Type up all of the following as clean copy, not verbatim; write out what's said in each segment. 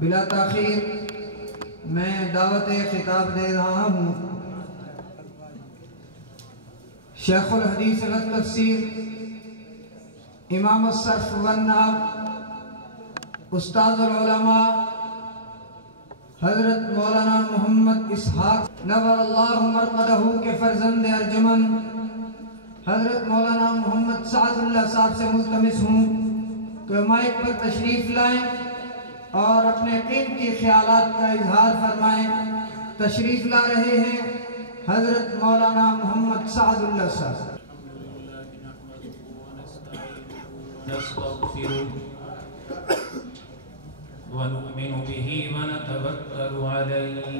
بلا تاخیر میں دعوت خطاب دے رہا ہوں شیخ الحدیث والتفسیر امام الصرف والنحو استاد العلماء حضرت مولانا محمد اسحاق نور اللہ مرقدہ کے فرزند ارجمن حضرت مولانا محمد سعد اللہ صاحب سے ملتمس ہوں کہ مائک پر تشریف لائیں اور اپنے قیمتی خیالات کا اظہار فرمائیں۔ تشریف لا رہے ہیں حضرت مولانا محمد سعد اللہ صاحب۔ ونؤمن به ونتوكل عليه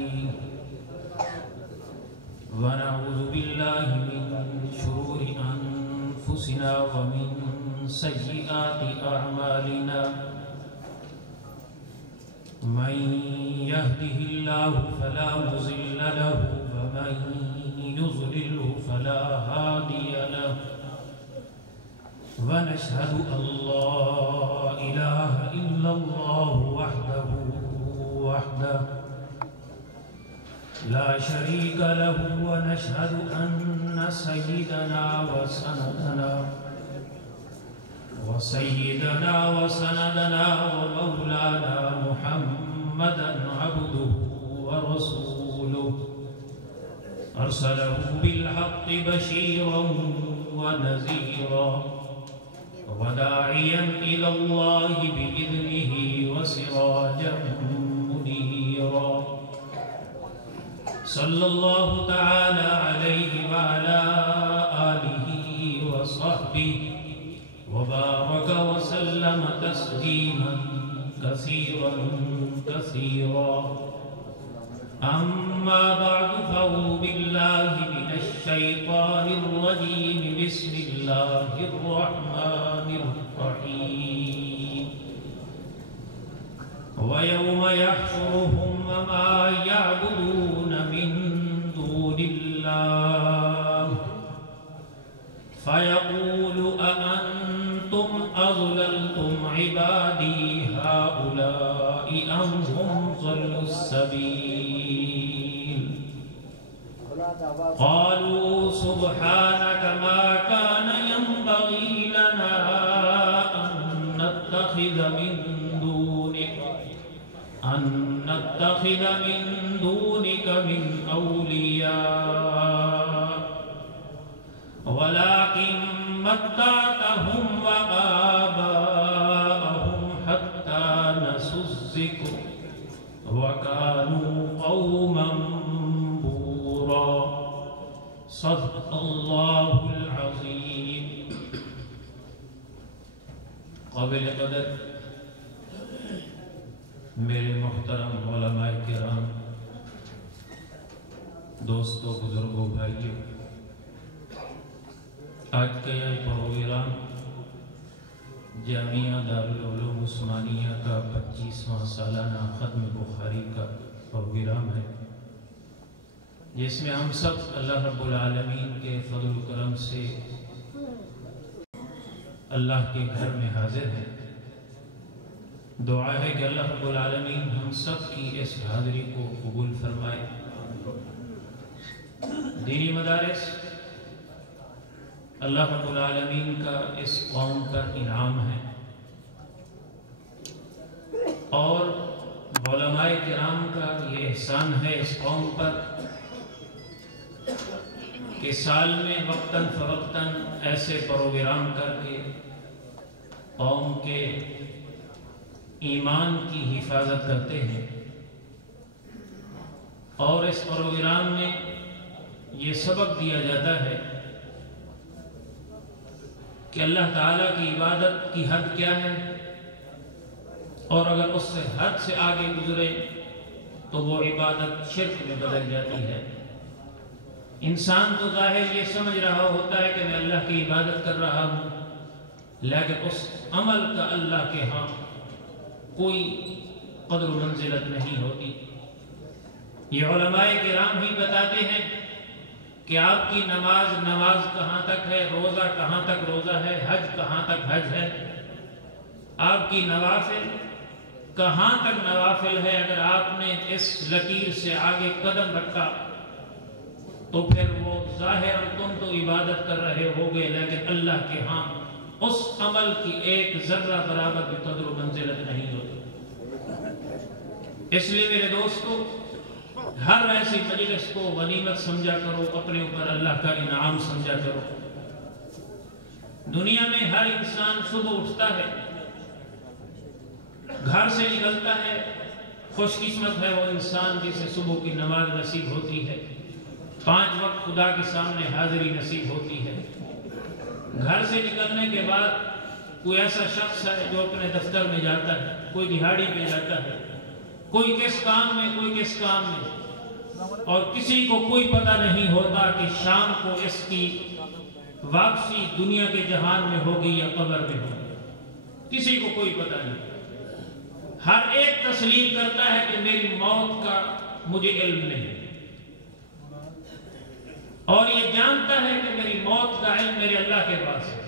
ونعوذ بالله من شرور أنفسنا ومن سيئات أعمالنا من يهده الله فلا مضل له ومن يضلله فلا هادي له ونشهد أن لا إله إلا الله وحده لا شريك له ونشهد أن سيدنا وسندنا ومولانا محمدا عبده ورسوله أرسله بالحق بشيرا ونذيرا وداعيا إلى الله بإذنه وسراجا منيرا صلى الله تعالى عليه وعلى آله وصحبه وبارك وسلم تسليما كثيرا كثيرا أما بعد فأعوذ بالله من الشيطان الرجيم بسم الله الرحمن الرحيم ويوم يحشرهم وما يعبدون من دون الله فيقول أأنتم أضللتم عبادي هؤلاء أم هم ضلوا السبيل قالوا سبحانك ما كان ينبغي لنا أن نتخذ من دونك من أولياء ولكن متعتهم وآباءهم حتى نسوا الذكر وكانوا قوما بورا صدق الله العظيم۔ قابل قدر میرے محترم علماء کرام، دوستوں، بزرگوں، بھائیوں، آج کا یہ پروگرام جامعہ دارالعلوم عثمانیہ کا 25واں سالانہ ختم بخاری کا پروگرام ہے، جس میں ہم سب اللہ رب العالمین کے فضل و کرم سے اللہ کے گھر میں حاضر ہیں۔ دعا ہے کہ اللہ رب العالمین ہم سب کی اس حاضری کو قبول فرمائے۔ دینی مدارس اللہ رب العالمین کا اس قوم پر انعام ہے، اور علماء کرام کا یہ احسان ہے اس قوم پر کہ سال میں وقتاً فوقتاً ایسے پروگرام کر کے قوم کے ایمان کی حفاظت کرتے ہیں، اور اس پروگرام میں یہ سبق دیا جاتا ہے کہ اللہ تعالیٰ کی عبادت کی حد کیا ہے، اور اگر اس سے حد سے آگے گزرے تو وہ عبادت شرک میں بدل جاتی ہے۔ انسان تو ظاہر یہ سمجھ رہا ہوتا ہے کہ میں اللہ کی عبادت کر رہا ہوں، لیکن اس عمل کا اللہ کے ہاں کوئی قدر و منزلت نہیں ہوتی۔ یہ علماء کرام ہی بتاتے ہیں کہ آپ کی نماز کہاں تک ہے، روزہ کہاں تک روزہ ہے، حج کہاں تک حج ہے، آپ کی نوافل کہاں تک نوافل ہے؟ اگر آپ نے اس لکیر سے آگے قدم رکھا تو پھر وہ ظاہر تم تو عبادت کر رہے ہوگے، لیکن اللہ کے ہاں اس عمل کی ایک ذرہ برابر بھی قدر و منزلت نہیں ہوتی۔ اس لیے میرے دوستو، ہر ایسی مجلس کو غنیمت سمجھا کرو، اپنے اوپر اللہ کا انعام سمجھا کرو۔ دنیا میں ہر انسان صبح اٹھتا ہے، گھر سے نکلتا ہے، خوش قسمت ہے وہ انسان جسے صبح کی نماز نصیب ہوتی ہے، 5 وقت خدا کے سامنے حاضری نصیب ہوتی ہے۔ گھر سے نکلنے کے بعد کوئی ایسا شخص ہے جو اپنے دفتر میں جاتا ہے، کوئی دہاڑی پہ جاتا ہے، کوئی کس کام میں، کوئی کس کام میں، اور کسی کو کوئی پتہ نہیں ہوتا کہ شام کو اس کی واپسی دنیا کے جہان میں ہوگی یا قبر میں ہوگی، کسی کو کوئی پتہ نہیں۔ ہر ایک تسلیم کرتا ہے کہ میری موت کا مجھے علم نہیں، اور یہ جانتا ہے کہ میری موت کا علم میرے اللہ کے پاس ہے۔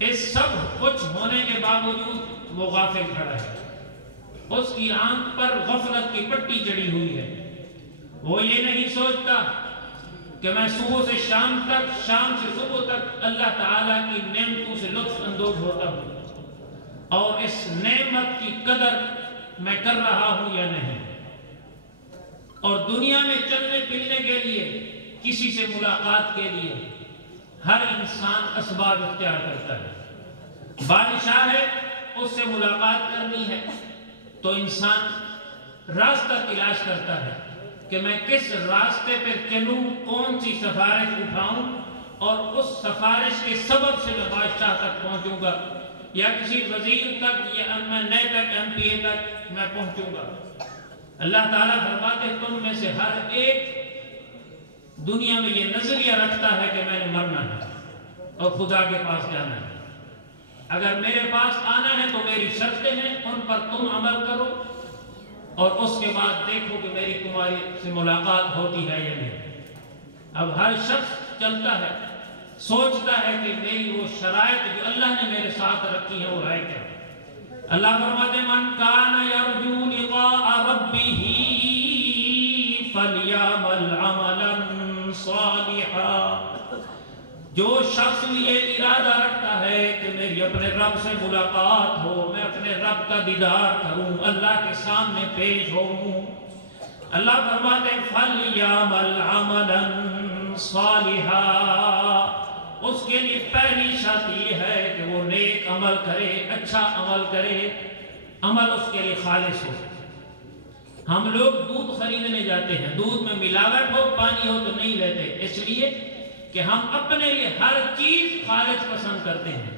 اس سب کچھ ہونے کے باوجود وہ غافل کھڑا ہے، اس کی آنکھ پر غفلت کی پٹی چڑھی ہوئی ہے۔ وہ یہ نہیں سوچتا کہ میں صبح سے شام تک، شام سے صبح تک اللہ تعالیٰ کی نعمتوں سے لطف اندوز ہوتا ہوں، اور اس نعمت کی قدر میں کر رہا ہوں یا نہیں۔ اور دنیا میں چلنے پھرنے کے لیے، کسی سے ملاقات کے لیے ہر انسان اسباب اختیار کرتا ہے۔ بادشاہ ہے، اس سے ملاقات کرنی ہے تو انسان راستہ تلاش کرتا ہے کہ میں کس راستے پہ چلوں، کون سی سفارش اٹھاؤں، اور اس سفارش کے سبب سے میں بادشاہ تک پہنچوں گا، یا کسی وزیر تک، یا نئے تک MP تک میں پہنچوں گا۔ اللہ تعالیٰ فرماتے ہیں تم میں سے ہر ایک دنیا میں یہ نظریہ رکھتا ہے کہ میں نے مرنا ہے اور خدا کے پاس جانا ہے۔ اگر میرے پاس آنا ہے تو میری شرطیں ہیں، ان پر تم عمل کرو، اور اس کے بعد دیکھو کہ میری تمہاری سے ملاقات ہوتی ہے یا نہیں۔ اب ہر شخص چلتا ہے، سوچتا ہے کہ میری وہ شرائط جو اللہ نے میرے ساتھ رکھی ہے وہ ہے کیا۔ اللہ فرماتے ہیں من کان یرجو لقاء ربہ فلیعمل عملا صالحا، جو شخص یہ ارادہ رکھتا ہے کہ میری اپنے رب سے ملاقات ہو، میں اپنے رب کا دیدار کروں، اللہ کے سامنے پیش ہوں، اللہ فرماتے ہیں فَلْيَعْمَلْ عَمَلًا صَالِحًا، اس کے لیے پہلی شرط یہ ہے کہ وہ نیک عمل کرے، اچھا عمل کرے، عمل اس کے لیے خالص ہو۔ ہم لوگ دودھ خریدنے جاتے ہیں، دودھ میں ملاوٹ ہو، پانی ہو تو نہیں لیتے، اس لیے کہ ہم اپنے لیے ہر چیز خالص پسند کرتے ہیں۔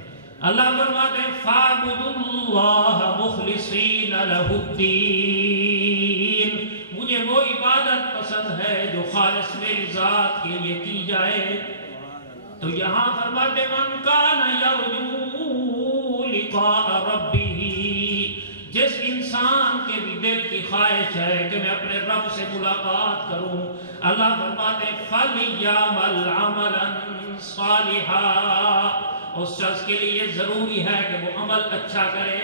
اللہ فرماتے ہیں فَاعْبُدُوا اللَّهَ مُخْلِصِينَ لَهُ الدِّينَ، مجھے وہ عبادت پسند ہے جو خالص میری ذات کے لیے کی جائے۔ تو یہاں فرماتے من کان یرجو لقاء ربہ، جس انسان کے بھی دل کی خواہش ہے کہ میں اپنے رب سے ملاقات کروں، اللہ فرماتے ہیں فَلْيَعْمَلْ عَمَلًا صَالِحًا، اس شخص کے لیے ضروری ہے کہ وہ عمل اچھا کرے۔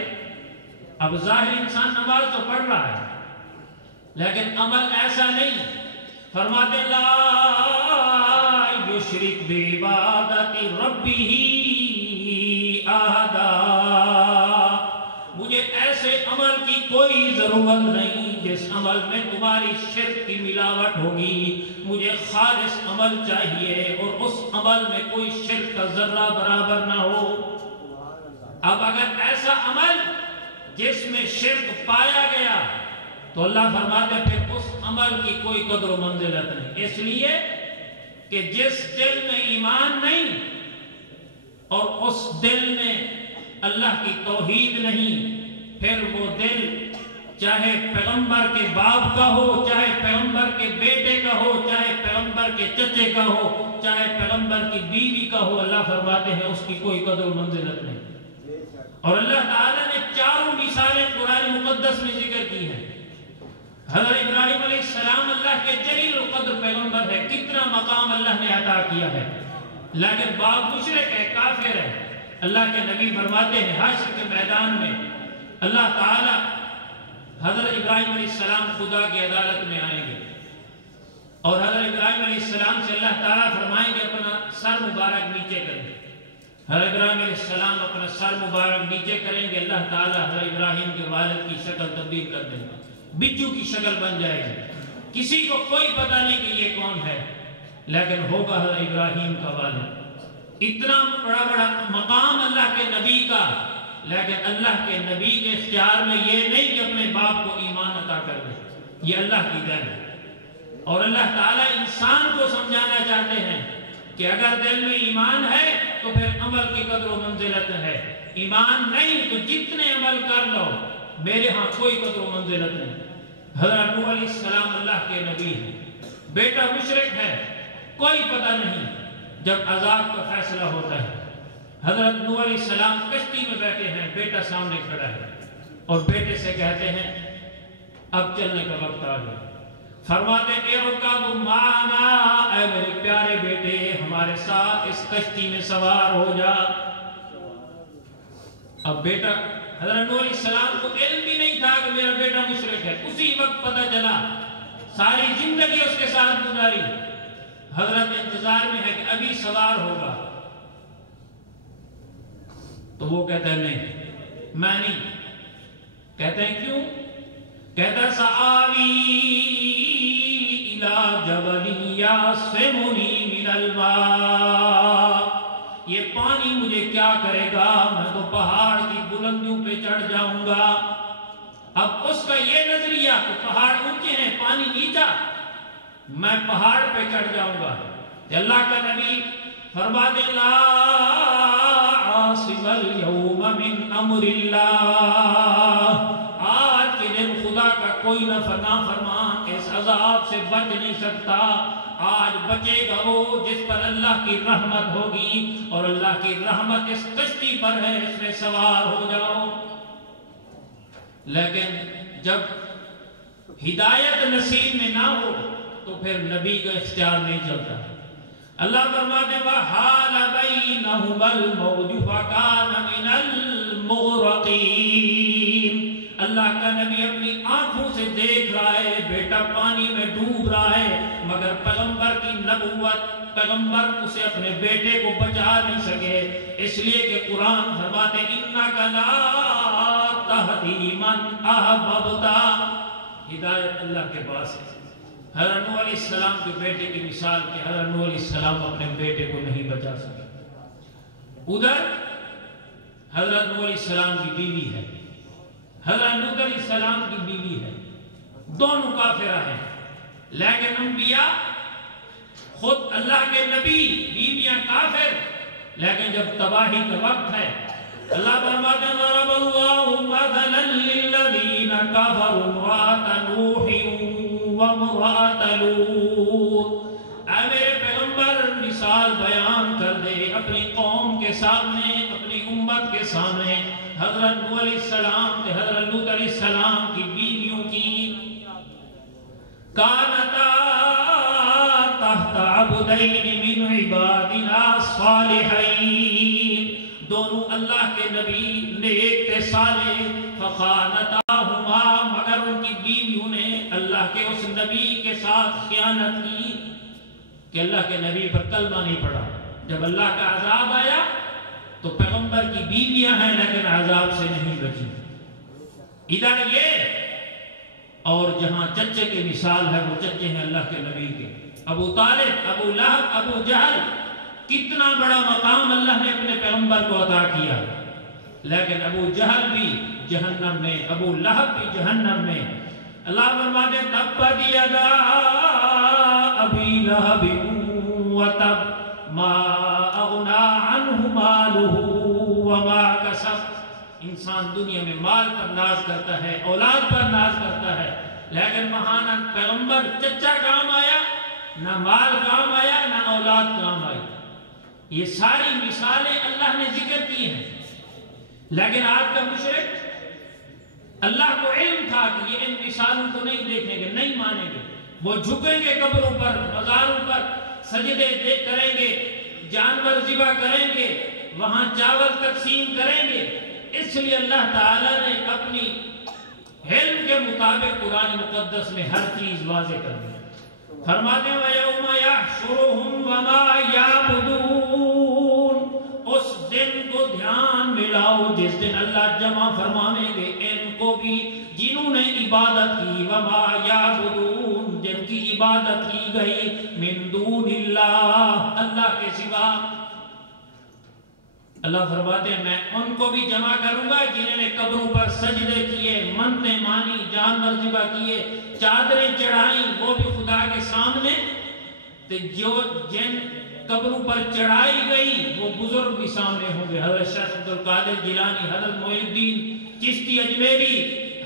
اب ظاہر انسان نماز تو پڑھ رہا ہے لیکن عمل ایسا نہیں، فرماتے لا یشرک بعبادت ربہ احدا، مجھے ایسے عمل کی کوئی ضرورت نہیں جس عمل میں تمہاری شرک کی ملاوٹ ہوگی، مجھے خالص عمل چاہیے اور اس عمل میں کوئی شرک کا ذرہ برابر نہ ہو۔ اب اگر ایسا عمل جس میں شرک پایا گیا تو اللہ فرماتے پھر اس عمل کی کوئی قدر و منزلت نہیں، اس لیے کہ جس دل میں ایمان نہیں اور اس دل میں اللہ کی توحید نہیں، پھر وہ دل چاہے پیغمبر کے باپ کا ہو، چاہے پیغمبر کے بیٹے کا ہو، چاہے پیغمبر کے چچے کا ہو، چاہے پیغمبر کی بیوی کا ہو، اللہ فرماتے ہیں اس کی کوئی قدر و منزلت نہیں۔ اور اللہ تعالیٰ نے چاروں مثالیں قرآن مقدس میں ذکر کی ہیں۔ حضرت ابراہیم علیہ السلام اللہ کے جلیل القدر پیغمبر ہے، کتنا مقام اللہ نے عطا کیا ہے، لیکن باپ مشرک ہے، کافر ہے۔ اللہ کے نبی فرماتے ہیں حشر کے میدان میں اللہ تعالی حضرت ابراہیم علیہ السلام خدا کی عدالت میں آئیں گے اور حضرت ابراہیم علیہ السلام سے اللہ تعالیٰ فرمائیں گے اپنا سر مبارک نیچے کریں. حضرت ابراہیم علیہ السلام اپنا سر مبارک نیچے کریں گے. اللہ تعالیٰ حضرت ابراہیم کے والد کی شکل تبدیل کر دیں گے, بچو کی شکل بن جائے گی. کسی کو کوئی پتہ نہیں کہ یہ کون ہے, لیکن ہوگا حضرت ابراہیم کا والد. اتنا بڑا مقام اللہ کے نبی کا, لیکن اللہ کے نبی کے اختیار میں یہ نہیں کہ اپنے باپ کو ایمان عطا کر دے, یہ اللہ کی دین ہے. اور اللہ تعالیٰ انسان کو سمجھانا چاہتے ہیں کہ اگر دل میں ایمان ہے تو پھر عمل کی قدر و منزلت ہے, ایمان نہیں تو جتنے عمل کر لو میرے ہاں کوئی قدر و منزلت نہیں. حضرت نوح علیہ السلام اللہ کے نبی ہیں, بیٹا مشرک ہے, کوئی پتہ نہیں. جب عذاب کا فیصلہ ہوتا ہے, حضرت نوح علیہ السلام کشتی میں بیٹھے ہیں, بیٹا سامنے کھڑا ہے اور بیٹے سے کہتے ہیں اب چلنے کا وقت آ گیا. فرماتے ہیں ارکب معنا, اے میرے پیارے بیٹے ہمارے ساتھ اس کشتی میں سوار ہو جا. اب بیٹا حضرت نوح علیہ السلام کو علم بھی نہیں تھا کہ میرا بیٹا مشرک ہے, اسی وقت پتہ چلا. ساری زندگی اس کے ساتھ گزاری, حضرت انتظار میں ہے کہ ابھی سوار ہوگا. تو وہ کہتا ہے نہیں میں نہیں. کہتے ہیں کیوں؟ کہتا ہے سآوی الی جبل یعصمنی من الماء, یہ پانی مجھے کیا کرے گا, میں تو پہاڑ کی بلندیوں پہ چڑھ جاؤں گا. اب اس کا یہ نظریہ کہ پہاڑ اونچے ہیں پانی نیچا, میں پہاڑ پہ چڑھ جاؤں گا. اللہ کا نبی فرماتے لا عاصم اليوم من امر اللہ, آج کے دن خدا کا کوئی نافرمان اس عذاب سے بچ نہیں سکتا. آج بچے گا وہ جس پر اللہ کی رحمت ہوگی, اور اللہ کی رحمت اس کشتی پر ہے, اس میں سوار ہو جاؤ. لیکن جب ہدایت نصیب میں نہ ہو تو پھر نبی کا اختیار نہیں چلتا. اللہ فرماتے ہیں وَحَالَ بَيْنَهُمَا الْمَوْجُ فَكَانَ مِنَ الْمُغْرَقِينَ. اللہ کا نبی اپنی آنکھوں سے دیکھ رہا ہے بیٹا پانی میں ڈوب رہا ہے, مگر پیغمبر کی نبوت, پیغمبر اسے اپنے بیٹے کو بچا نہیں سکے, اس لیے کہ قرآن فرماتے ہیں اِنَّكَ لَا تَهْدِي مَنْ أَحْبَبْتَ. ہدایت اللہ کے پاس ہے. حضرت نوح علیہ السلام کے بیٹے کی مثال کہ حضرت نوح علیہ السلام اپنے بیٹے کو نہیں بچا سکے. ادھر حضرت نوح علیہ السلام کی بیوی ہے, حضرت لوط علیہ السلام کی بیوی ہے, دونوں کافرہ ہیں. لیکن انبیاء خود اللہ کے نبی, بیویاں کافر, لیکن جب تباہی کا وقت ہے اللہ فرماتے ہیں ضرب اللہ مثلا للذین کفروا امرأة نوح وامرأة لوط. اے میرے پیغمبر مثال بیان کر دے اپنی قوم کے سامنے, اپنی امت کے سامنے, حضرت نوح علیہ السلام تے حضرت لوط علیہ السلام کی بیویوں کی. کانتا تحت عبدین من عبادنا الصالحین, دونوں اللہ کے نبی نیک تے صالح. فخانتاہما, مگر ان کی بیویوں نے اللہ کے اس نبی کے ساتھ خیانت کی کہ اللہ کے نبی پر کلمہ نہیں پڑھا. جب اللہ کا عذاب آیا تو پیغمبر کی بیویاں ہیں لیکن عذاب سے نہیں بچی. ادھر یہ, اور جہاں چچے کی مثال ہے وہ چچے ہیں اللہ کے نبی کے, ابو طالب, ابو لہب, ابو جہل. کتنا بڑا مقام اللہ نے اپنے پیغمبر کو عطا کیا, لیکن ابو جہل بھی جہنم میں, ابو لہب بھی جہنم میں. اللہ فرماتے ہیں تبت یدا ابی لہب وتب ما اغنا عنہ مالہ وما کسب. انسان دنیا میں مال پر ناز کرتا ہے, اولاد پر ناز کرتا ہے, لیکن مہانا پیغمبر چچا کام آیا, نہ مال کام آیا, نہ اولاد کام آئی. یہ ساری مثالیں اللہ نے ذکر کی ہیں. لیکن آج کا مشرک, اللہ کو علم تھا کہ یہ ان مثالوں کو نہیں دیکھیں گے, نہیں مانیں گے. وہ جھکیں گے قبروں پر, مزاروں پر, سجدے کریں گے, جانور ذبح کریں گے, وہاں چاول تقسیم کریں گے. اس لیے اللہ تعالیٰ نے اپنی علم کے مطابق قرآن مقدس میں ہر چیز واضح کر دی. فرماتے ہیں وَيَوْمَ يَحْشُرُهُمْ وَمَا يَعْبُدُونَ. اس دن کو دھیان ملاؤ جس دن اللہ جمع فرمائیں گے ان کو بھی جنہوں نے عبادت کی. وَمَا يَعْبُدُونَ جن کی عبادت کی گئی مِن دُونِ اللَّهِ اللہ کے سوا. اللہ فرماتے ہیں میں ان کو بھی جمع کروں گا جنہوں نے قبروں پر سجدے کیے، منتیں مانی، جانور ذبح کیے، چادریں چڑھائیں، وہ بھی خدا کے سامنے. تو جو جن قبروں پر چڑھائی گئی وہ بزرگ بھی سامنے ہوں گے. حضرت شیخ عبدالقادر جیلانی، حضرت معین الدین چشتی اجمیری،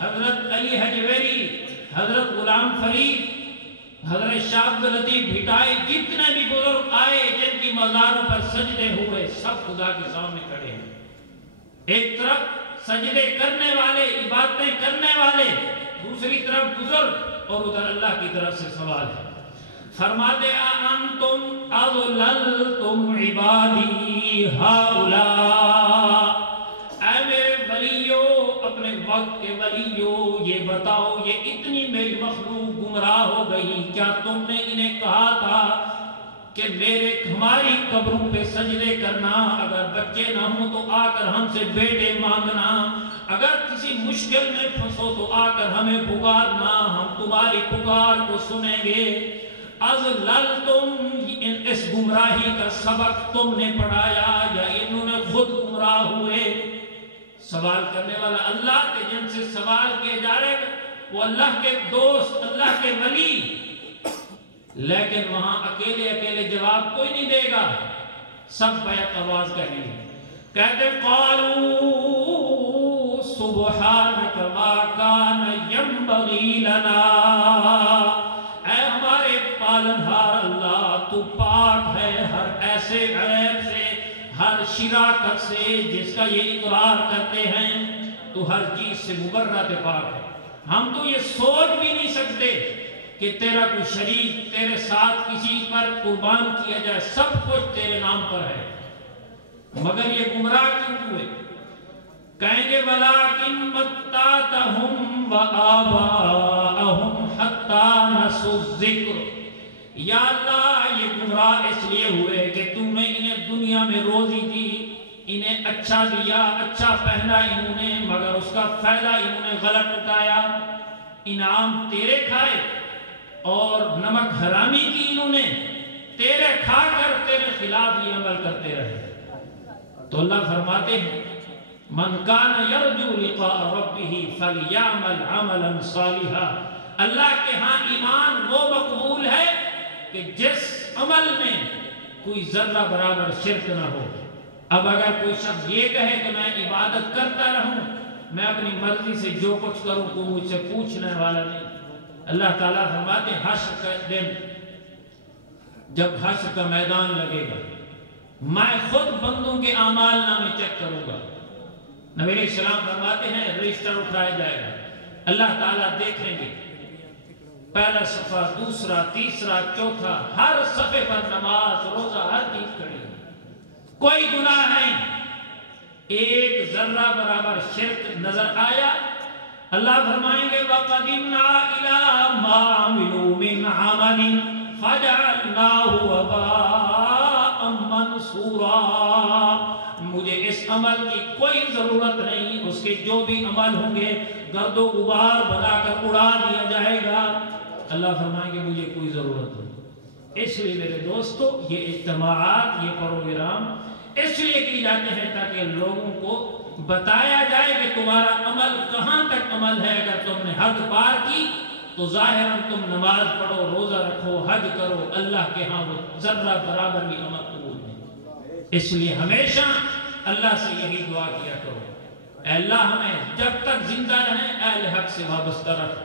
حضرت علی حجویری، حضرت غلام فرید، حضرت شاہ عبداللطیف بھٹائی، جتنے بھی بزرگ آئے جن کی مزاروں پر سجدے ہوئے سب خدا کے سامنے کھڑے ہیں. ایک طرف سجدے کرنے والے، عبادتیں کرنے والے، دوسری طرف بزرگ، اور ادھر اللہ کی طرف سے سوال ہے. فرماتے انتم اضللتم عبادی ہؤلاء. اے میرے ولیو، اپنے وقت کے ولیو، یہ بتاؤ یہ اتنی میری مخلوق گمراہ ہو گئی، کیا تم نے انہیں کہا تھا کہ ہماری قبروں پہ سجدے کرنا، اگر بچے نہ ہوں تو آ کر ہم سے بیٹے مانگنا، اگر کسی مشکل میں پھنسو تو آ کر ہمیں پکارنا، ہم تمہاری پکار کو سنیں گے. اضللتم، اس گمراہی کا سبق تم نے پڑھایا یا انہوں نے خود گمراہ ہوئے؟ سوال کرنے والا اللہ کے جن سے سوال کیے جا رہے وہ اللہ کے دوست، اللہ کے ولی، لیکن وہاں اکیلے اکیلے جواب کوئی نہیں دے گا، سب بیک آواز کہیں گے. کہتے قالوا سبحانک ما کان ینبغی لنا. اے ہمارے پالنہار اللہ، تو پاک ہے ہر ایسے عیب سے، ہر شراکت سے جس کا یہ اقرار کرتے ہیں. تو ہر چیز سے مبرات پاک ہے. ہم تو یہ سوچ بھی نہیں سکتے کہ تیرا کوئی شریک تیرے ساتھ کسی پر قربان کیا جائے، سب کچھ تیرے نام پر ہے، مگر یہ گمراہ کیوں ہوئے؟ کہیں گے وَلَٰكِن مَتَّعْتَهُمْ وَآبَاءَهُمْ حَتَّى نَسُوا الذِّكْرَ. یا اللہ یہ گمراہ اس لیے ہوئے کہ تم نے انہیں دنیا میں روزی دی، انہیں اچھا دیا، اچھا پہنا انہوں نے، مگر اس کا فائدہ انہوں نے غلط اٹھایا. انعام تیرے کھائے اور نمک حرامی کی انہوں نے، تیرے کھا کر تیرے خلاف یہ عمل کرتے رہے. تو اللہ فرماتے ہیں من کان یرجو لقاء ربہ فلیعمل عملا صالحا. اللہ کے ہاں ایمان وہ مقبول ہے کہ جس عمل میں کوئی ذرہ برابر شرک نہ ہو. اب اگر کوئی شخص یہ کہے کہ میں عبادت کرتا رہوں، میں اپنی مرضی سے جو کچھ کروں، کوئی مجھ سے پوچھنے والا نہیں. اللہ تعالیٰ فرماتے ہیں حشر کا دن، جب حشر کا میدان لگے گا، میں خود بندوں کے اعمال نامے چیک کروں گا. نبی علیہ السلام فرماتے ہیں رجسٹر اٹھایا جائے گا، اللہ تعالیٰ دیکھیں گے پہلا صفحہ، دوسرا، تیسرا، چوتھا، ہر صفحے پر نماز، روزہ، ہر چیز کھڑی ہے، کوئی گناہ نہیں. ایک ذرہ برابر شرک نظر آیا، اللہ فرمائیں گے وَقَدِمْنَا إِلَىٰ مَا عَمِلُوا مِنْ عَمَلٍ فَجَعَلْنَاهُ وَبَاءً مَنْثُورًا. مجھے اس عمل کی کوئی ضرورت نہیں، اس کے جو بھی عمل ہوں گے گرد و غبار بنا کر اڑا دیا جائے گا. اللہ فرمائیں گے مجھے کوئی ضرورت نہیں. اس لیے میرے دوستو یہ اجتماعات، یہ پروگرام اس لیے کی جاتے ہیں تاکہ لوگوں کو بتایا جائے کہ تمہارا عمل کہاں تک عمل ہے. اگر تم نے حد پار کی تو ظاہراً تم نماز پڑھو، روزہ رکھو، حج کرو، اللہ کے ہاں وہ ذرہ برابر بھی عمل قبول نہیں. اس لیے ہمیشہ اللہ سے یہی دعا کیا کرو، اے اللہ ہمیں جب تک زندہ رہیں اہل حق سے وابستہ رکھ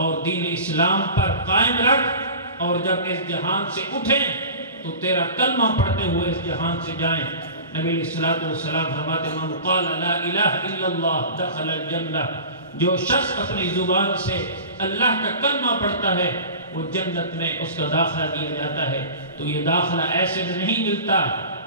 اور دین اسلام پر قائم رکھ، اور جب اس جہان سے اٹھیں تو تیرا کلمہ پڑھتے ہوئے اس جہان سے جائیں. نبی علیہ السلام فرماتے ہیں من قال لا الہ الا اللہ دخل الجنہ. جو شخص اپنی زبان سے اللہ کا کلمہ پڑھتا ہے وہ جنت میں اس کا داخلہ دیا جاتا ہے. تو یہ داخلہ ایسے نہیں ملتا،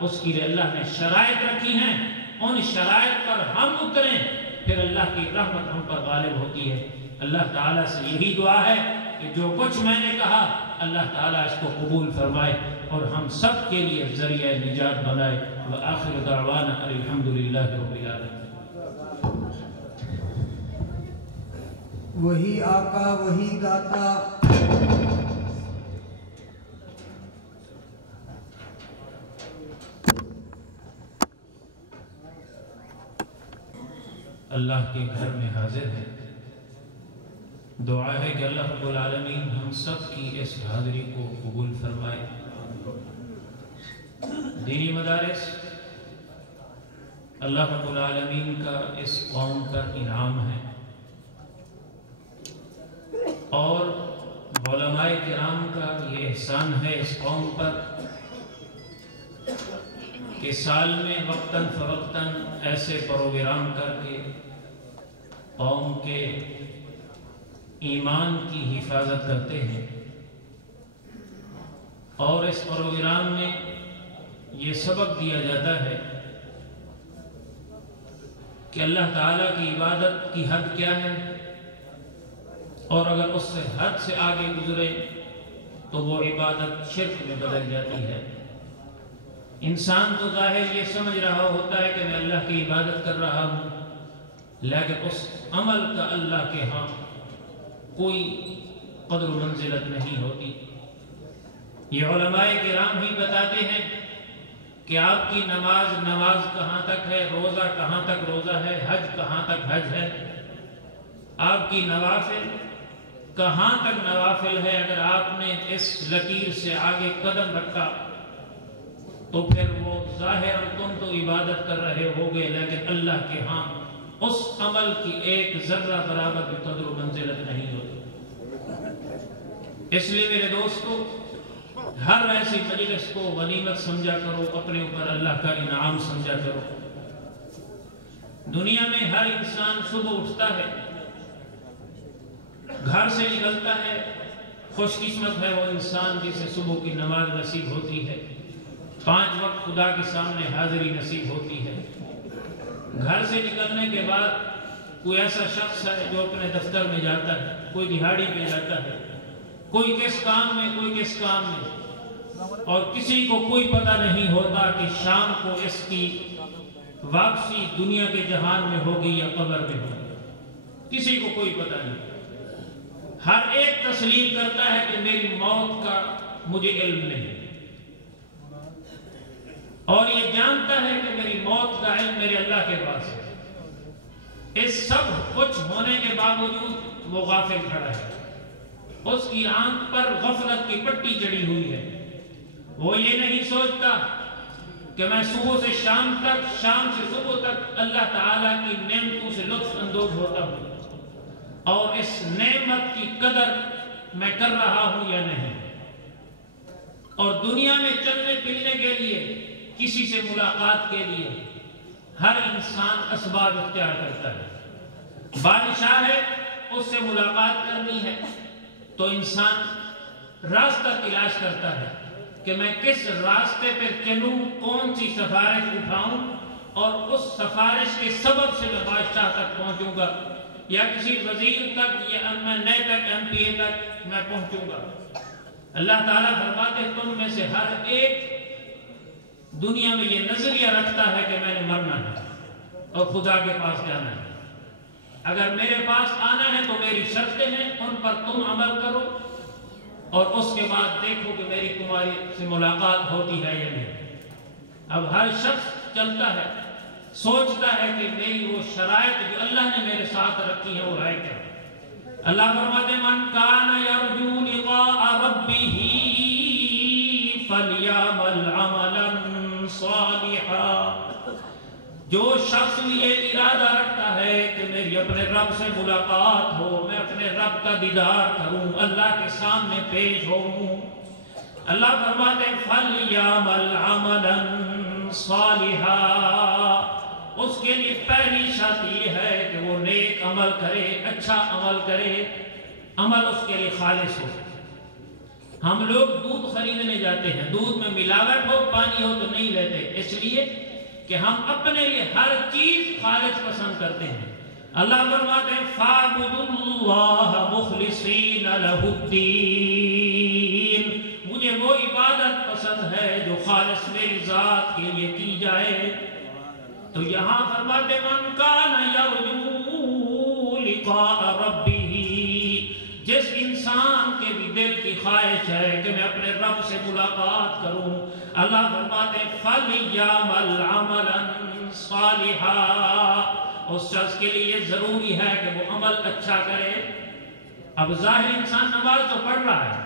اس کے لیے اللہ نے شرائط رکھی ہیں. ان شرائط پر ہم اتریں، پھر اللہ کی رحمت ہم پر غالب ہوتی ہے۔ اللہ تعالیٰ سے یہی دعا ہے کہ جو کچھ میں نے کہا اللہ تعالیٰ اس کو قبول فرمائے اور ہم سب کے لیے ذریعہ نجات بنائے۔ وآخر دعوانا الحمدللہ رب العالمین۔ وہی آقا وہی داتا، اللہ کے گھر میں حاضر ہے۔ دعا ہے کہ اللہ رب العالمین ہم سب کی اس حاضری کو قبول فرمائے۔ دینی مدارس اللہ رب العالمین کا اس قوم کا انعام ہے، اور علماء کرام کا یہ احسان ہے اس قوم پر کہ سال میں وقتاً فوقتاً ایسے پروگرام کر کے قوم کے ایمان کی حفاظت کرتے ہیں، اور اس پروگرام میں یہ سبق دیا جاتا ہے کہ اللہ تعالیٰ کی عبادت کی حد کیا ہے، اور اگر اس سے حد سے آگے گزرے تو وہ عبادت شرک میں بدل جاتی ہے۔ انسان تو ظاہر یہ سمجھ رہا ہوتا ہے کہ میں اللہ کی عبادت کر رہا ہوں، لیکن اس عمل کا اللہ کے ہاں کوئی قدر و منزلت نہیں ہوتی۔ یہ علماء کرام ہی بتاتے ہیں کہ آپ کی نماز کہاں تک ہے، روزہ کہاں تک روزہ ہے، حج کہاں تک حج ہے، آپ کی نوافل کہاں تک نوافل ہے۔ اگر آپ نے اس لکیر سے آگے قدم رکھا تو پھر وہ ظاہر تم تو عبادت کر رہے ہوگے، لیکن اللہ کے ہاں اس عمل کی ایک ذرہ برابر بھی قدر و منزلت نہیں ہوتی۔ اس لیے میرے دوستو، ہر ایسی مجلس کو غنیمت سمجھا کرو، اپنے اوپر اللہ کا انعام سمجھا کرو۔ دنیا میں ہر انسان صبح اٹھتا ہے، گھر سے نکلتا ہے، خوش قسمت ہے وہ انسان جسے صبح کی نماز نصیب ہوتی ہے، 5 وقت خدا کے سامنے حاضری نصیب ہوتی ہے۔ گھر سے نکلنے کے بعد کوئی ایسا شخص ہے جو اپنے دفتر میں جاتا ہے، کوئی دہاڑی پہ جاتا ہے، کوئی کس کام میں کوئی کس کام میں، اور کسی کو کوئی پتہ نہیں ہوتا کہ شام کو اس کی واپسی دنیا کے جہان میں ہوگی یا قبر میں ہوگی، کسی کو کوئی پتہ نہیں۔ ہر ایک تسلیم کرتا ہے کہ میری موت کا مجھے علم نہیں، اور یہ جانتا ہے کہ میری موت کا علم میرے اللہ کے پاس ہے۔ اس سب کچھ ہونے کے باوجود وہ غافل کھڑا ہے، اس کی آنکھ پر غفلت کی پٹی چڑھی ہوئی ہے۔ وہ یہ نہیں سوچتا کہ میں صبح سے شام تک، شام سے صبح تک اللہ تعالیٰ کی نعمتوں سے لطف اندوز ہوتا ہوں، اور اس نعمت کی قدر میں کر رہا ہوں یا نہیں۔ اور دنیا میں چلنے پھرنے کے لیے، کسی سے ملاقات کے لیے ہر انسان اسباب اختیار کرتا ہے۔ بادشاہ ہے، اس سے ملاقات کرنی ہے تو انسان راستہ تلاش کرتا ہے کہ میں کس راستے پہ چلوں، کون سی سفارش اٹھاؤں، اور اس سفارش کے سبب سے میں بادشاہ تک پہنچوں گا، یا کسی وزیر تک، یا نئے تک MP تک میں پہنچوں گا۔ اللہ تعالیٰ فرماتے ہیں تم میں سے ہر ایک دنیا میں یہ نظریہ رکھتا ہے کہ میں نے مرنا ہے اور خدا کے پاس جانا ہے۔ اگر میرے پاس آنا ہے تو میری شرطیں ہیں، ان پر تم عمل کرو، اور اس کے بعد دیکھو کہ میری تمہاری سے ملاقات ہوتی ہے یا نہیں۔ اب ہر شخص چلتا ہے، سوچتا ہے کہ میری وہ شرائط جو اللہ نے میرے ساتھ رکھی ہے وہ ہے کیا۔ اللہ فرماتے ہیں من کان یرجو لقاء ربہ فلیعمل عملا صالحا، جو شخص یہ ارادہ رکھتا ہے کہ میری اپنے رب سے ملاقات ہو، میں اپنے رب کا دیدار کروں، اللہ کے سامنے پیش ہوں، اللہ فرماتے ہیں فلیعمل عملا صالحا، اس کے لیے پہلی شرط یہ ہے کہ وہ نیک عمل کرے، اچھا عمل کرے، عمل اس کے لیے خالص ہو۔ ہم لوگ دودھ خریدنے جاتے ہیں، دودھ میں ملاوٹ ہو، پانی ہو تو نہیں لیتے، اس لیے کہ ہم اپنے لیے ہر چیز خالص پسند کرتے ہیں. اللہ فرماتے ہیں فَاعْبُدُوا اللَّهَ مُخْلِصِينَ لَهُ الدِّينَ. مجھے وہ عبادت پسند ہے جو خالص میری ذات کے لیے کی جائے. تو یہاں فرماتے مَنْ كَانَ يَرْجُو لِقَاءَ رَبِّهِ، جس انسان کے بھی دل کی خواہش ہے کہ میں اپنے رب سے ملاقات کروں، اللہ فرماتے ہیں فَلْيَعْمَلْ عَمَلًا صَالِحًا. اس شخص کے لیے ضروری ہے کہ وہ عمل اچھا کرے. اب ظاہر انسان نماز تو پڑھ رہا ہے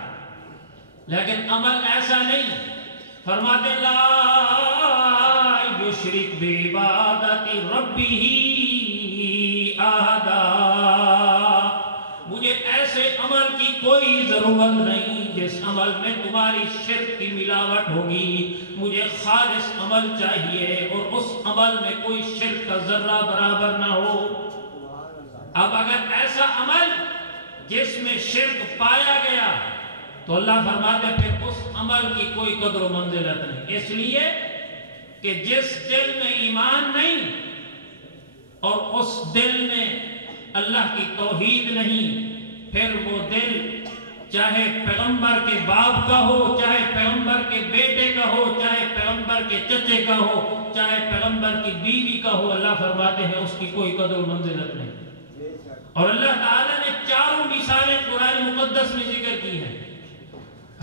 لیکن عمل ایسا نہیں. فرماتے لا یشرک بعبادت ربہ احدا. مجھے ایسے عمل کی کوئی ضرورت نہیں جس عمل میں تمہاری شرک کی ملاوٹ ہوگی. مجھے خالص عمل چاہیے اور اس عمل میں کوئی شرک کا ذرہ برابر نہ ہو. اب اگر ایسا عمل جس میں شرک پایا گیا تو اللہ فرماتے ہیں پھر اس عمل کی کوئی قدر و منزلت نہیں. اس لیے کہ جس دل میں ایمان نہیں اور اس دل میں اللہ کی توحید نہیں، پھر وہ دل چاہے پیغمبر کے باپ کا ہو، چاہے پیغمبر کے بیٹے کا ہو، چاہے پیغمبر کے چچے کا ہو، چاہے پیغمبر کی بیوی کا ہو، اللہ فرماتے ہیں اس کی کوئی قدر و منزلت نہیں. اور اللہ تعالیٰ نے چاروں مثالیں قرآن مقدس میں ذکر کی ہیں.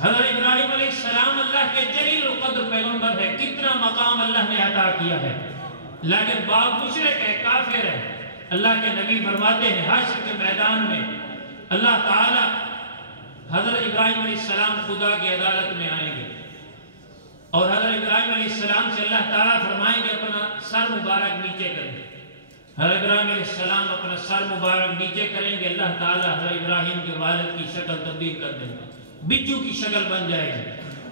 حضرت ابراہیم علیہ السلام اللہ کے جلیل القدر پیغمبر ہے، کتنا مقام اللہ نے عطا کیا ہے، لیکن باپ مشرک ہے، کافر ہے. اللہ کے نبی فرماتے ہیں حشر کے میدان میں اللہ تعالیٰ حضرت ابراہیم علیہ السلام خدا کی عدالت میں آئیں گے اور حضرت ابراہیم علیہ السلام سے اللہ تعالیٰ فرمائیں گے اپنا سر مبارک نیچے کریں. حضرت ابراہیم علیہ السلام اپنا سر مبارک نیچے کریں گے، اللہ تعالیٰ حضرت ابراہیم کے والد کی شکل تبدیل کر دیں گے، بچو کی شکل بن جائے گی.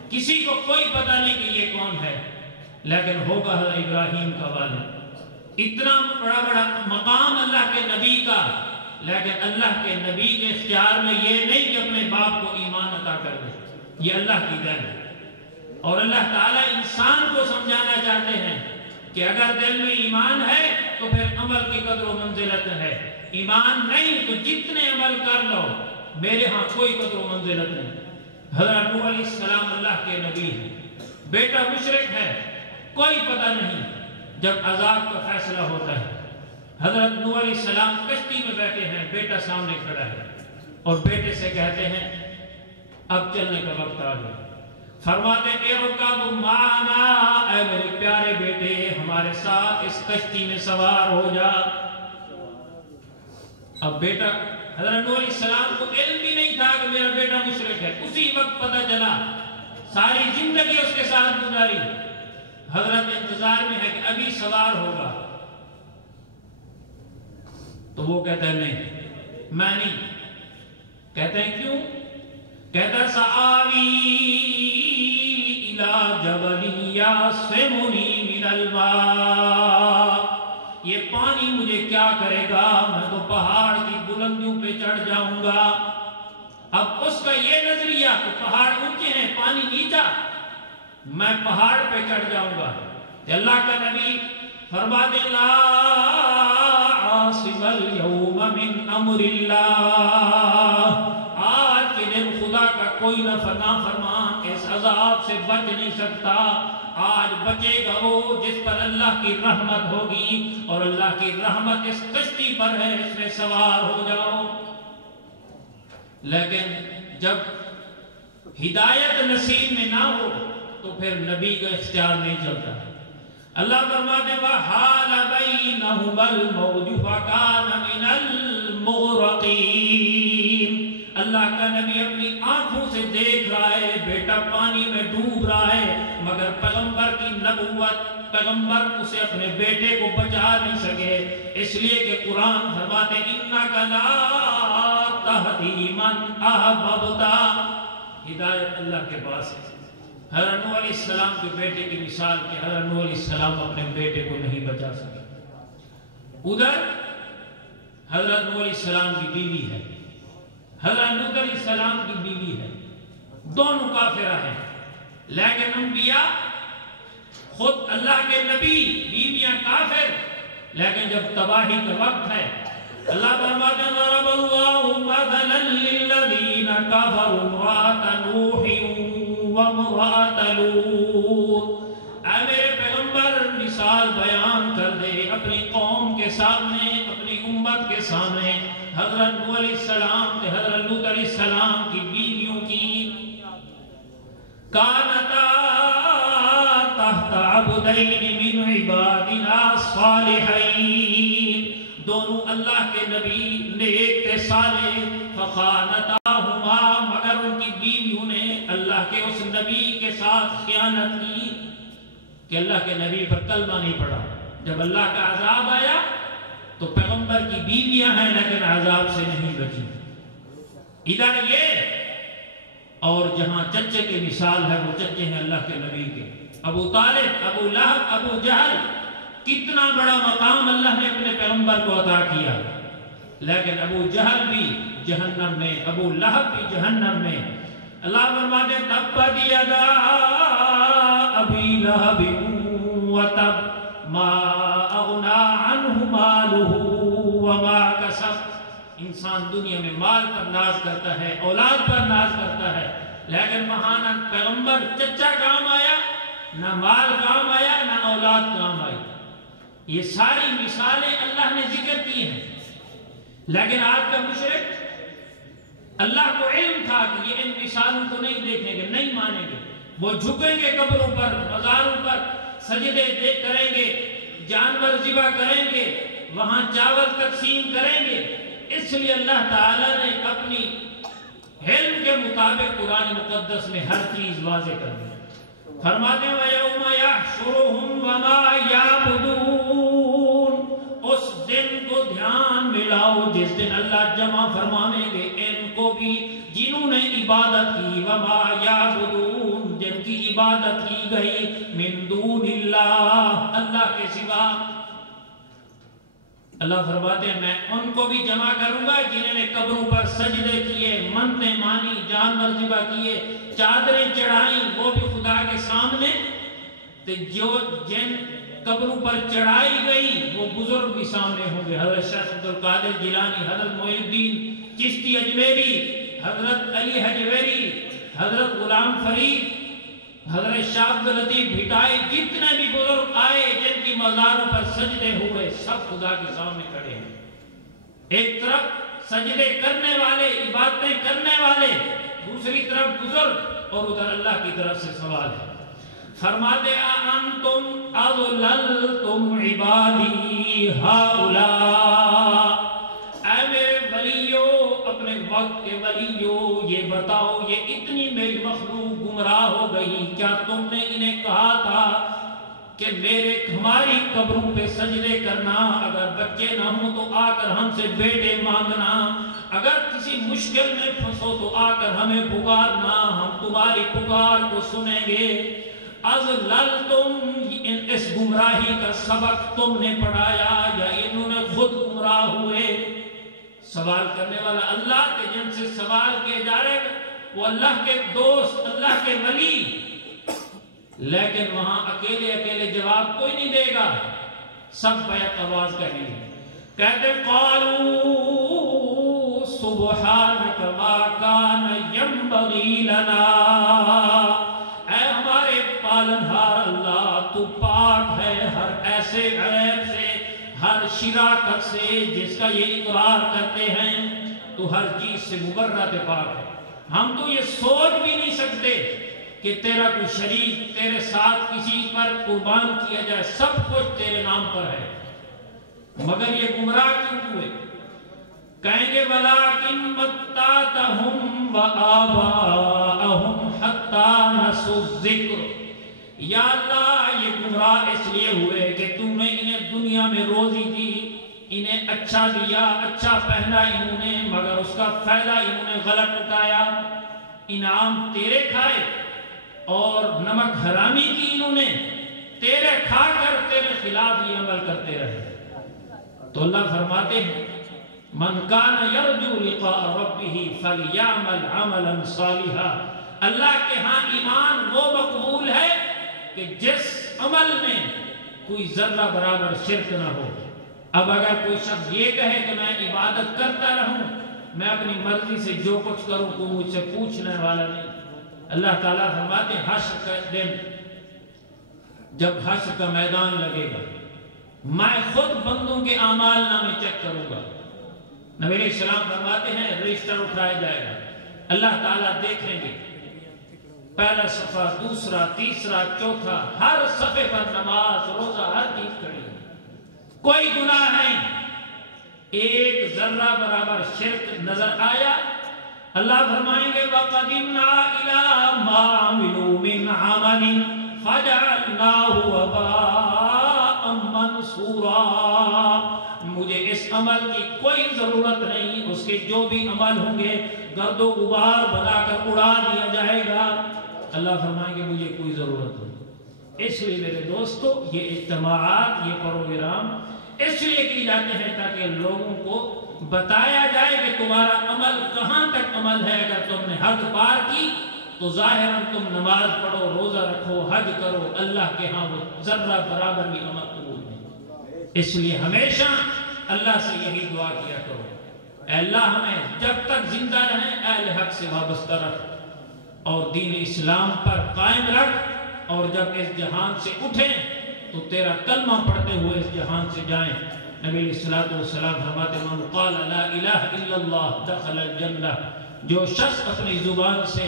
کسی کو کوئی پتہ نہیں کہ یہ کون ہے، لیکن ہوگا حضرت ابراہیم کا والد. اتنا بڑا مقام اللہ کے نبی کا، لیکن اللہ کے نبی کے اختیار میں یہ نہیں کہ اپنے باپ کو ایمان عطا کر دے، یہ اللہ کی دین ہے. اور اللہ تعالیٰ انسان کو سمجھانا چاہتے ہیں کہ اگر دل میں ایمان ہے تو پھر عمل کی قدر و منزلت ہے. ایمان نہیں تو جتنے عمل کر لو میرے ہاں کوئی قدر و منزلت نہیں. حضرت نوح علیہ السلام اللہ کے نبی ہیں، بیٹا مشرک ہے، کوئی پتہ نہیں. جب عذاب کا فیصلہ ہوتا ہے حضرت نوح علیہ السلام کشتی میں بیٹھے ہیں، بیٹا سامنے کھڑا ہے اور بیٹے سے کہتے ہیں اب چلنے کا وقت آ گیا. فرماتے ہیں ارکب معنا، اے میرے پیارے بیٹے ہمارے ساتھ اس کشتی میں سوار ہو جا. اب بیٹا حضرت نوح علیہ السلام کو علم بھی نہیں تھا کہ میرا بیٹا مشرک ہے، اسی وقت پتہ چلا. ساری زندگی اس کے ساتھ گزاری، حضرت انتظار میں ہے کہ ابھی سوار ہوگا. تو وہ کہتا ہے نہیں میں نہیں. کہتے ہیں کیوں؟ کہتا ہے سآوی الی جبل یعصمنی من الماء. یہ پانی مجھے کیا کرے گا، میں تو پہاڑ کی بلندیوں پہ چڑھ جاؤں گا. اب اس کا یہ نظریہ کہ پہاڑ اونچے ہیں پانی نیچا، میں پہاڑ پہ چڑھ جاؤں گا. اللہ کا نبی فرماتے لا عاصم اليوم من امر اللہ. آج کے دن خدا کا کوئی نافرمان اس عذاب سے بچ نہیں سکتا. آج بچے گا وہ جس پر اللہ کی رحمت ہوگی، اور اللہ کی رحمت اس کشتی پر ہے، اس میں سوار ہو جاؤ. لیکن جب ہدایت نصیب میں نہ ہو تو پھر نبی کا اختیار نہیں چلتا. اللہ فرماتے ہیں وَحَالَ بَيْنَهُمَا الْمَوْجُ فَكَانَ مِنَ الْمُغْرَقِينَ. اللہ کا نبی اپنی آنکھوں سے دیکھ رہا ہے بیٹا پانی میں ڈوب رہا ہے، مگر پیغمبر کی نبوت، پیغمبر اسے اپنے بیٹے کو بچا نہیں سکے. اس لیے کہ قرآن فرماتے اِنَّكَ لَا تَهْدِي مَنْ أَحْبَبْتَ. ہدایت اللہ کے پاس ہے. حضرت نوح علیہ السلام کے بیٹے کی مثال کہ حضرت نوح علیہ السلام اپنے بیٹے کو نہیں بچا سکے. ادھر حضرت نوح علیہ السلام کی بیوی ہے، حضرت لوط علیہ السلام کی بیوی ہے، دونوں کافرہ ہیں. لیکن انبیاء خود اللہ کے نبی، بیویاں کافر، لیکن جب تباہی کا وقت ہے اللہ فرماتے ہیں ضرب اللہ مثلا للذین کفروا امرأة نوح وامرأة لوط۔ اے میرے پیغمبر مثال بیان کر دے اپنی قوم کے سامنے، اپنی امت کے سامنے، حضرت نوح علیہ السلام تے حضرت لوط علیہ السلام کی بیویوں کی۔ کانتا تحت عبدین من عبادنا الصالحین، دونوں اللہ کے نبی نیک تے صالح، فخانتاہما، مگر ان کی بیویوں نے اللہ کے اس نبی کے ساتھ خیانت کی کہ اللہ کے نبی پر کلمہ نہیں پڑھا۔ جب اللہ کا عذاب آیا تو پیغمبر کی بیویاں ہیں لیکن عذاب سے نہیں بچی۔ ادھر یہ، اور جہاں چچے کی مثال ہے وہ چچے ہیں اللہ کے نبی کے، ابو طالب، ابو لہب، ابو جہل، کتنا بڑا مقام اللہ نے اپنے پیغمبر کو عطا کیا، لیکن ابو جہل بھی جہنم میں، ابو لہب بھی جہنم میں۔ اللہ فرماتے ہیں تبت یدا ابی لہب وتب ما اغنا عنہ مالہ وما کسب۔ انسان دنیا میں مال پر ناز کرتا ہے، اولاد پر ناز کرتا ہے، لیکن مہان پیغمبر چچا کام آیا، نہ مال کام آیا، نہ اولاد کام آئی۔ یہ ساری مثالیں اللہ نے ذکر کی ہیں، لیکن آج کا مشرک، اللہ کو علم تھا کہ یہ ان مثالوں کو نہیں دیکھیں گے، نہیں مانیں گے، وہ جھکیں گے قبروں پر، مزاروں پر، سجدے کریں گے، جانور ذبح کریں گے، وہاں چاول تقسیم کریں گے۔ اس لیے اللہ تعالیٰ نے اپنی علم کے مطابق قرآن مقدس میں ہر چیز واضح کر دی۔ فرماتے ہیں وَيَوْمَ يَحْشُرُهُمْ وَمَا يَعْبُدُونَ، اس دن کو دھیان ملاؤ جس دن اللہ جمع فرمائیں گے ان کو بھی جنہوں نے عبادت کی، وَمَا يَعْبُدُونَ، جن کی عبادت کی گئی، مِن دُونِ اللَّهِ، اللہ کے سوا۔ اللہ فرماتے ہیں میں ان کو بھی جمع کروں گا جنہوں نے قبروں پر سجدے کیے، منتیں مانی، جانور ذبح کیے، چادریں چڑھائیں، وہ بھی خدا کے سامنے۔ تو جو جن قبروں پر چڑھائی گئی وہ بزرگ بھی سامنے ہوں گے، حضرت شیخ عبدالقادر جیلانی، حضرت معین الدین چشتی اجمیری، حضرت علی حجویری، حضرت غلام فرید، حضرت شاہ عبداللطیف بھٹائی، جتنے بھی بزرگ آئے جن کی مزاروں پر سجدے ہوئے، سب خدا کے سامنے کھڑے ہیں۔ ایک طرف سجدے کرنے والے، عبادتیں کرنے والے، دوسری طرف بزرگ، اور ادھر اللہ کی طرف سے سوال ہے۔ فرماتے انتم اضللتم عبادی ہؤلاء، اے میرے ولیو، اپنے وقت کے ولیو، یہ بتاؤ یہ اتنی میری مخلوق گمراہ ہو گئی، کیا تم نے انہیں کہا تھا کہ ہماری قبروں پہ سجدے کرنا، اگر بچے نہ ہوں تو آ کر ہم سے بیٹے مانگنا، اگر کسی مشکل میں پھنسو تو آ کر ہمیں پکارنا، ہم تمہاری پکار کو سنیں گے۔ اضللتم، اس گمراہی کا سبق تم نے پڑھایا یا انہوں نے خود گمراہ ہوئے؟ سوال کرنے والا اللہ کے جن سے سوال کیے جا رہے وہ اللہ کے دوست، اللہ کے ولی، لیکن وہاں اکیلے اکیلے جواب کوئی نہیں دے گا، سب بیک آواز کہیں گے، کہتے قالوا سبحانک ما کان ینبغی لنا، اے ہمارے پالنہار اللہ تو پاک ہے ہر ایسے عیب سے، ہر شراکت سے جس کا یہ اقرار کرتے ہیں، تو ہر چیز سے مبرأ پاک ہے۔ ہم تو یہ سوچ بھی نہیں سکتے کہ تیرا کوئی شریک تیرے ساتھ کسی پر قربان کیا جائے، سب کچھ تیرے نام پر ہے، مگر یہ گمراہ کیوں ہوئے؟ کہیں گے وَلَٰكِن مَتَّعْتَهُمْ وَآبَاءَهُمْ حَتَّىٰ نَسُوا الذِّكْرَ، یا اللہ یہ گمراہ اس لیے ہوئے کہ تم نے انہیں دنیا میں روزی دی، انہیں اچھا دیا، اچھا پہنا انہوں نے، مگر اس کا فائدہ انہوں نے غلط اٹھایا، انعام تیرے کھائے اور نمک حرامی کی انہوں نے، تیرے کھا کر تیرے خلاف یہ عمل کرتے رہے۔ تو اللہ فرماتے ہیں من کان یرجو لقاء ربہ فلیعمل عملا صالحا، اللہ کے ہاں ایمان وہ مقبول ہے کہ جس عمل میں کوئی ذرہ برابر شرک نہ ہو۔ اب اگر کوئی شخص یہ کہے کہ میں عبادت کرتا رہوں، میں اپنی مرضی سے جو کچھ کروں، کوئی مجھ سے پوچھنے والا نہیں۔ اللہ تعالیٰ فرماتے ہیں حشر کا دن جب حشر کا میدان لگے گا، میں خود بندوں کے اعمال نامے چیک کروں گا۔ نبی علیہ السلام فرماتے ہیں رجسٹر اٹھایا جائے گا، اللہ تعالیٰ دیکھیں گے پہلا صفحہ، دوسرا، تیسرا، چوتھا، ہر صفحے پر نماز، روزہ، ہر چیز کھڑی ہے، کوئی گناہ نہیں۔ ایک ذرہ برابر شرک نظر آیا، اللہ فرمائیں گے وَقَدِمْنَا إِلَىٰ مَا عَمِلُوا مِنْ عَمَلٍ فَجَعَلْنَاهُ هَبَاءً مَنْثُورًا۔ مجھے اس عمل کی کوئی ضرورت نہیں، اس کے جو بھی عمل ہوں گے گرد و غبار بنا کر اڑا دیا جائے گا۔ اللہ فرمائیں گے مجھے کوئی ضرورت نہیں۔ اس لیے میرے دوستو یہ اجتماعات، یہ پروگرام اس لیے کی جاتے ہیں تاکہ لوگوں کو بتایا جائے کہ تمہارا عمل کہاں تک عمل ہے۔ اگر تم نے حد پار کی تو ظاہراً تم نماز پڑھو، روزہ رکھو، حج کرو، اللہ کے ہاں وہ ذرہ برابر بھی عمل قبول نہیں۔ اس لیے ہمیشہ اللہ سے یہی دعا کیا کرو، اے اللہ ہمیں جب تک زندہ رہیں اہل حق سے وابستہ رکھ اور دین اسلام پر قائم رکھ، اور جب اس جہان سے اٹھیں تو تیرا کلمہ پڑھتے ہوئے اس جہان سے جائیں۔ نبی علیہ السلام فرماتے ہیں من قال لا الہ الا اللہ دخل الجنہ، جو شخص اپنی زبان سے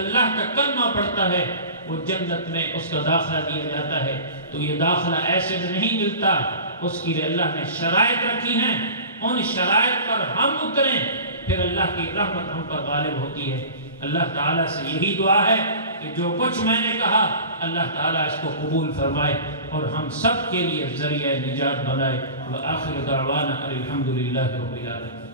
اللہ کا کلمہ پڑھتا ہے وہ جنت میں اس کا داخلہ دیا جاتا ہے۔ تو یہ داخلہ ایسے نہیں ملتا، اس کے لیے اللہ نے شرائط رکھی ہیں، ان شرائط پر ہم اتریں پھر اللہ کی رحمت ہم پر غالب ہوتی ہے۔ اللہ تعالیٰ سے یہی دعا ہے کہ جو کچھ میں نے کہا اللہ تعالیٰ اس کو قبول فرمائے اور ہم سب کے لیے ذریعہ نجات بنائے۔ وآخر دعوانا الحمدللہ رب العالمین۔